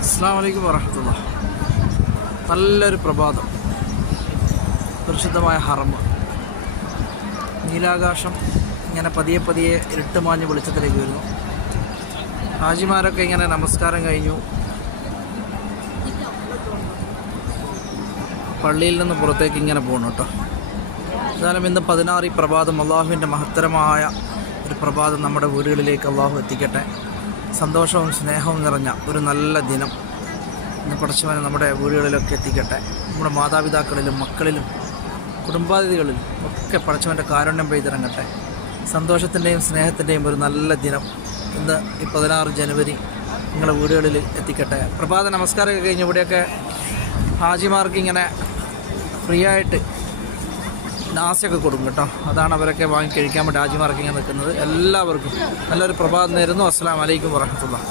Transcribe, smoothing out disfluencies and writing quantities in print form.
അസ്സലാമു അലൈക്കും വറഹ്മത്തുള്ളാഹി. നല്ലൊരു പ്രഭാതം, പരിശുദ്ധമായ ഹറം, നീലാകാശം ഇങ്ങനെ പതിയെ പതിയെ ഇരുട്ടുമാഞ്ഞ് വെളിച്ചത്തിലേക്ക് വരുന്നു. ഹാജിമാരൊക്കെ ഇങ്ങനെ നമസ്കാരം കഴിഞ്ഞു പള്ളിയിൽ നിന്ന് പുറത്തേക്ക് ഇങ്ങനെ പോകണം കേട്ടോ. എന്നാലും ഇന്ന് 16 പ്രഭാതം, അള്ളാഹുവിൻ്റെ മഹത്തരമായ ഒരു പ്രഭാതം നമ്മുടെ വീടുകളിലേക്ക് അള്ളാഹു എത്തിക്കട്ടെ. സന്തോഷവും സ്നേഹവും നിറഞ്ഞ ഒരു നല്ല ദിനം ഇന്ന് പടച്ചവനെ നമ്മുടെ വീടുകളിലൊക്കെ എത്തിക്കട്ടെ. നമ്മുടെ മാതാപിതാക്കളിലും മക്കളിലും കുടുംബാതിഥികളിലും ഒക്കെ പടച്ചവൻ്റെ കാരുണ്യം പെയ്തിറങ്ങട്ടെ. സന്തോഷത്തിൻ്റെയും സ്നേഹത്തിൻ്റെയും ഒരു നല്ല ദിനം ഇന്ന് ഈ 16 ജനുവരി നിങ്ങളുടെ വീടുകളിൽ എത്തിക്കട്ടെ. പ്രഭാത നമസ്കാരമൊക്കെ കഴിഞ്ഞ് ഇവിടെയൊക്കെ ഹാജിമാർക്ക് ഇങ്ങനെ ഫ്രീ ആയിട്ട് നാസ്യൊക്കെ കൊടുക്കും കേട്ടോ. അതാണ് അവരൊക്കെ വാങ്ങി കഴിക്കാൻ വേണ്ടി ഹാജിമാർക്ക് ഇങ്ങനെ നിൽക്കുന്നത്. എല്ലാവർക്കും നല്ലൊരു പ്രഭാതം നേരുന്നു. അസ്സലാമു അലൈക്കും വറഹ്മത്തുള്ളാഹി.